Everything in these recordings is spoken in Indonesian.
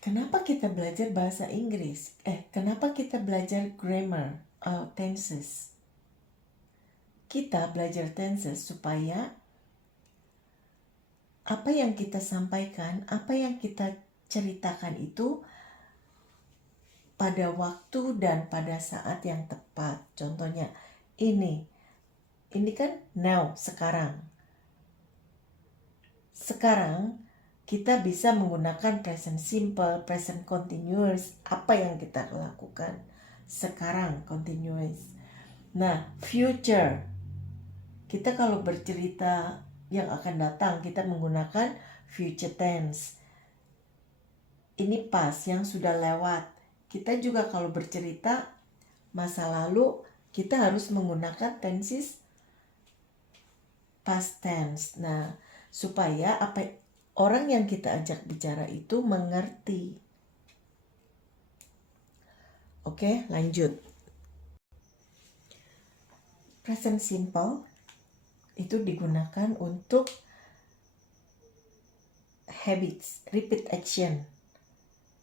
Kenapa kita belajar bahasa Inggris? Kenapa kita belajar grammar, tenses? Kita belajar tenses supaya apa yang kita sampaikan, apa yang kita ceritakan itu pada waktu dan pada saat yang tepat. Contohnya ini kan now, sekarang. Sekarang kita bisa menggunakan present simple, present continuous, apa yang kita lakukan sekarang continuous. Nah, future, kita kalau bercerita yang akan datang, kita menggunakan future tense. Ini past yang sudah lewat. Kita juga kalau bercerita masa lalu, kita harus menggunakan tenses past tense. Nah, supaya orang yang kita ajak bicara itu mengerti. Oke, lanjut. Present simple itu digunakan untuk habits, repeat action,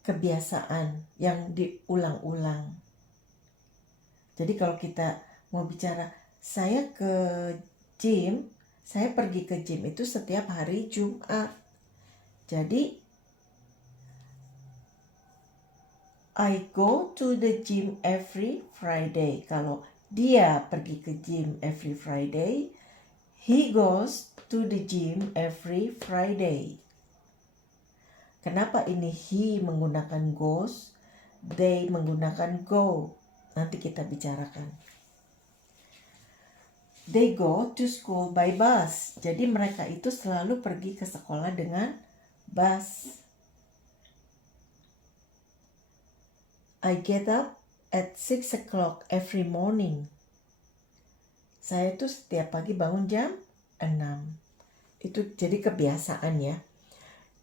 kebiasaan yang diulang-ulang. Jadi kalau kita mau bicara, saya pergi ke gym itu setiap hari Jumat. Jadi I go to the gym every Friday. Kalau dia pergi ke gym every Friday, he goes to the gym every Friday. Kenapa ini he menggunakan goes, they menggunakan go? Nanti kita bicarakan. They go to school by bus. Jadi mereka itu selalu pergi ke sekolah dengan bus. I get up at 6 o'clock every morning. Saya tuh setiap pagi bangun jam 6. Itu jadi kebiasaan ya.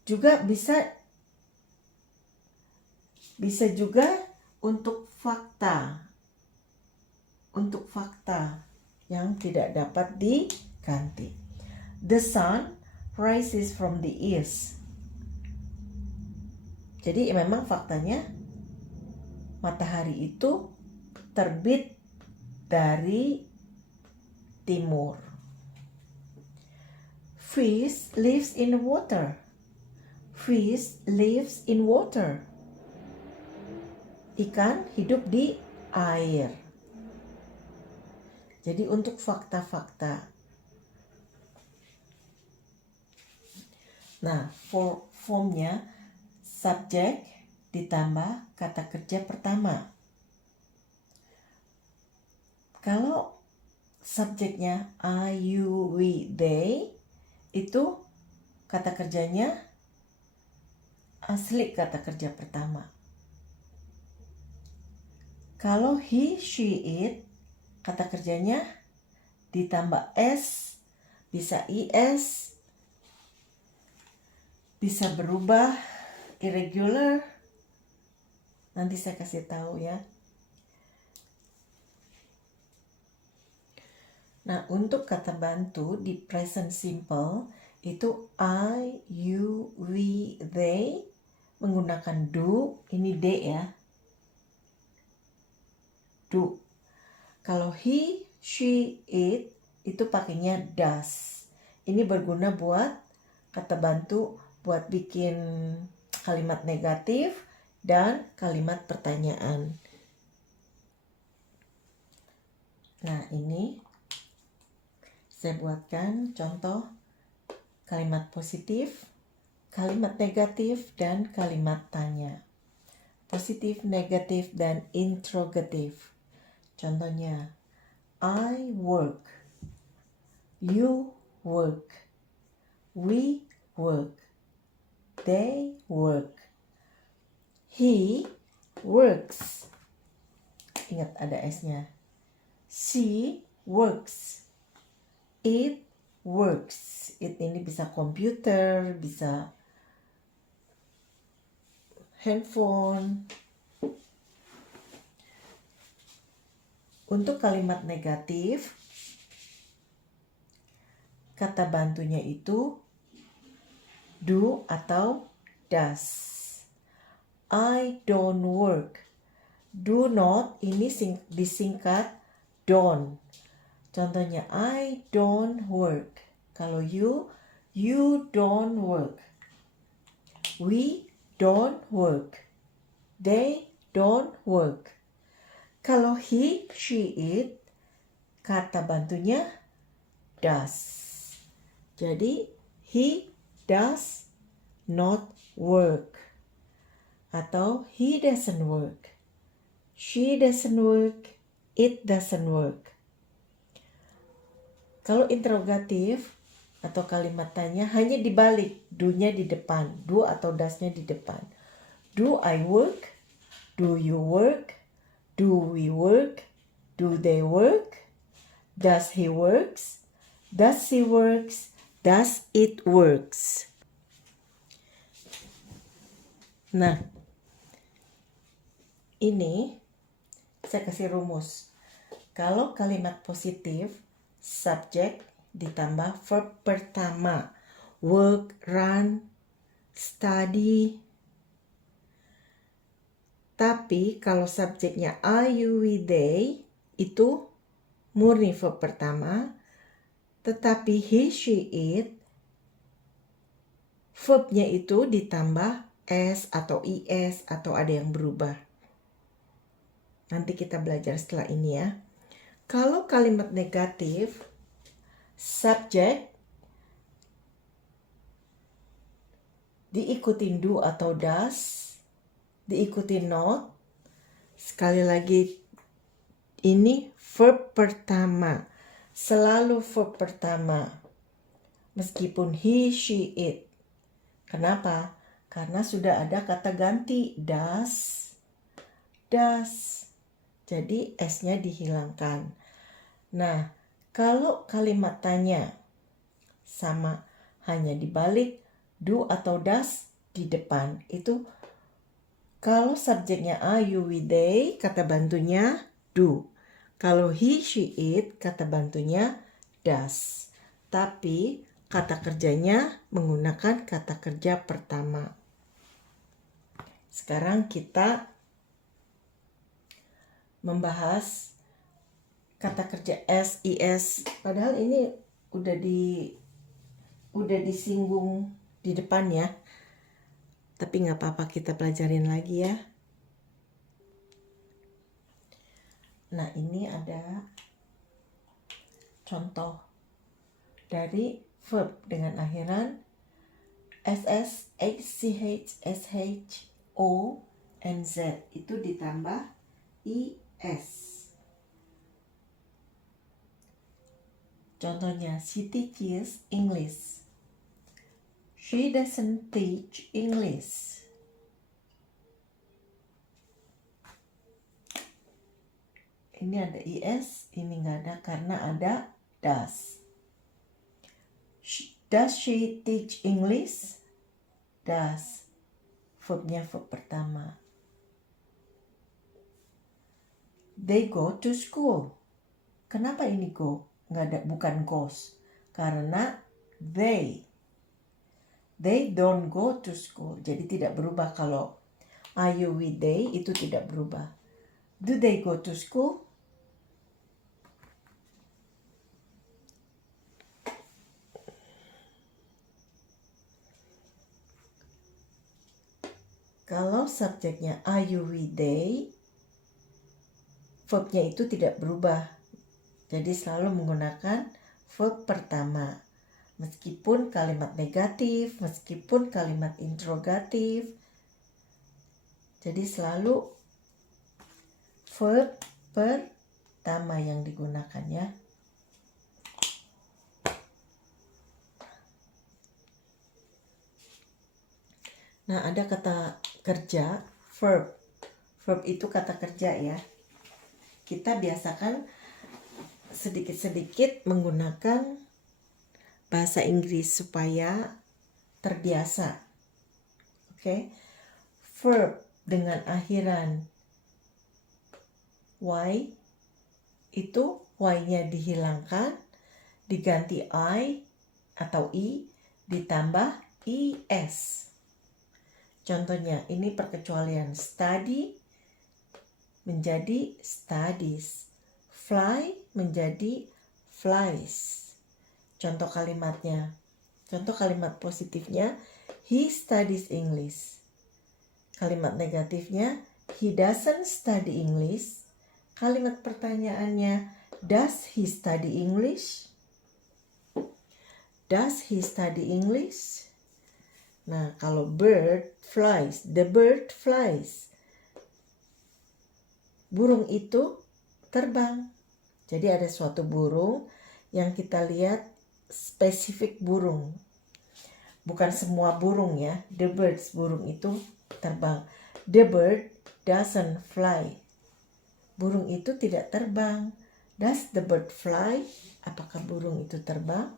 Juga bisa juga untuk fakta. Untuk fakta yang tidak dapat diganti. The sun rises from the east. Jadi memang faktanya matahari itu terbit dari timur. Fish lives in water. Fish lives in water. Ikan hidup di air. Jadi untuk fakta-fakta. Nah, formnya subjek ditambah kata kerja pertama. Kalau subjeknya I, you, we, they, itu kata kerjanya asli kata kerja pertama. Kalau he, she, it, kata kerjanya ditambah s, bisa is, bisa berubah, irregular. Nanti saya kasih tahu ya. Nah, untuk kata bantu di present simple itu I, you, we, they menggunakan do. Ini D ya. Do. Kalau he, she, it itu pakainya does. Ini berguna buat kata bantu buat bikin kalimat negatif dan kalimat pertanyaan. Nah, ini saya buatkan contoh kalimat positif, kalimat negatif, dan kalimat tanya. Positif, negatif, dan interrogatif. Contohnya, I work, you work, we work, they work, he works. Ingat ada S-nya. She works. It works. It ini bisa komputer, bisa handphone. Untuk kalimat negatif, kata bantunya itu do atau does. I don't work. Do not ini disingkat don't. Contohnya, I don't work. Kalau you don't work. We don't work. They don't work. Kalau he, she, it, kata bantunya does. Jadi, he does not work. Atau he doesn't work. She doesn't work. It doesn't work. Kalau interrogatif atau kalimat tanya hanya dibalik, do-nya di depan, do atau does-nya di depan. Do I work? Do you work? Do we work? Do they work? Does he works? Does she works? Does it works? Nah, ini saya kasih rumus. Kalau kalimat positif, subjek ditambah verb pertama. Work, run, study. Tapi kalau subjeknya I, you, we, they, itu murni verb pertama. Tetapi he, she, it, verbnya itu ditambah s atau is atau ada yang berubah. Nanti kita belajar setelah ini ya. Kalau kalimat negatif, subjek diikutin do atau does, diikutin not. Sekali lagi, ini verb pertama. Selalu verb pertama. Meskipun he, she, it. Kenapa? Karena sudah ada kata ganti does. Jadi S-nya dihilangkan. Nah, kalau kalimat tanya sama hanya dibalik do atau does di depan. Itu kalau subjeknya I, you, we, they, kata bantunya do. Kalau he, she, it, kata bantunya does. Tapi kata kerjanya menggunakan kata kerja pertama. Sekarang kita membahas kata kerja S, is. Padahal ini udah disinggung di depan ya. Tapi nggak apa-apa, kita pelajarin lagi ya. Nah, ini ada contoh dari verb dengan akhiran ss, hch, sh, o, and z. Itu ditambah is. Contohnya, she teaches English. She doesn't teach English. Ini ada is, ini nggak ada karena ada does. Does she teach English? Does. Verbnya verb pertama. They go to school. Kenapa ini go? Nggak ada, bukan goes. Karena they don't go to school. Jadi tidak berubah. Kalau I, you, we, they itu tidak berubah. Do they go to school? Kalau subjeknya I, you, we, they, verbnya itu tidak berubah. Jadi selalu menggunakan verb pertama. Meskipun kalimat negatif, meskipun kalimat interrogatif. Jadi selalu verb pertama yang digunakan ya. Nah, ada kata kerja, verb. Verb itu kata kerja ya. Kita biasakan sedikit-sedikit menggunakan bahasa Inggris supaya terbiasa. Oke. Verb dengan akhiran y itu y-nya dihilangkan, diganti I atau i ditambah is. Contohnya, ini perkecualian. Study menjadi studies. Fly menjadi flies. Contoh kalimatnya. Contoh kalimat positifnya, he studies English. Kalimat negatifnya, he doesn't study English. Kalimat pertanyaannya, does he study English? Does he study English? Nah, kalau bird flies, the bird flies. Burung itu terbang. Jadi ada suatu burung yang kita lihat spesifik burung. Bukan semua burung ya. The birds, burung itu terbang. The bird doesn't fly. Burung itu tidak terbang. Does the bird fly? Apakah burung itu terbang?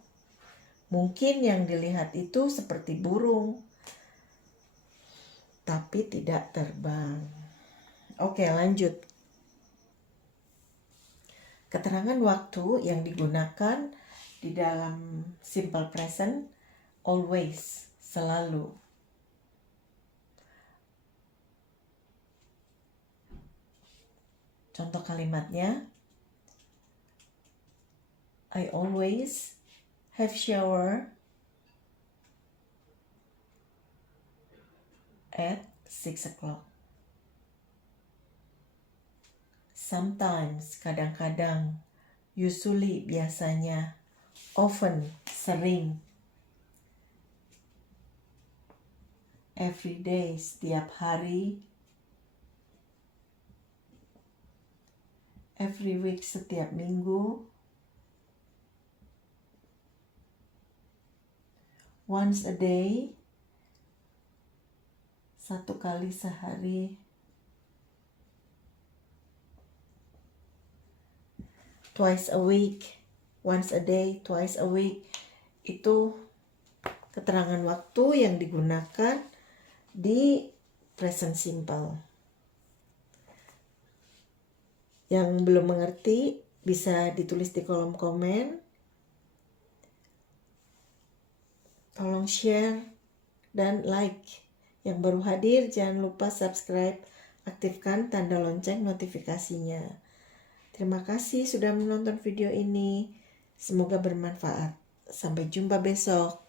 Mungkin yang dilihat itu seperti burung, tapi tidak terbang. Oke, lanjut. Keterangan waktu yang digunakan di dalam simple present, always, selalu. Contoh kalimatnya, I always have shower at 6 o'clock. Sometimes, kadang-kadang. Usually, biasanya. Often, sering. Every day, setiap hari. Every week, setiap minggu. Once a day, satu kali sehari. Twice a week, once a day, twice a week. Itu keterangan waktu yang digunakan di present simple. Yang belum mengerti bisa ditulis di kolom komen. Tolong share dan like. Yang baru hadir jangan lupa subscribe, aktifkan tanda lonceng notifikasinya. Terima kasih sudah menonton video ini. Semoga bermanfaat. Sampai jumpa besok.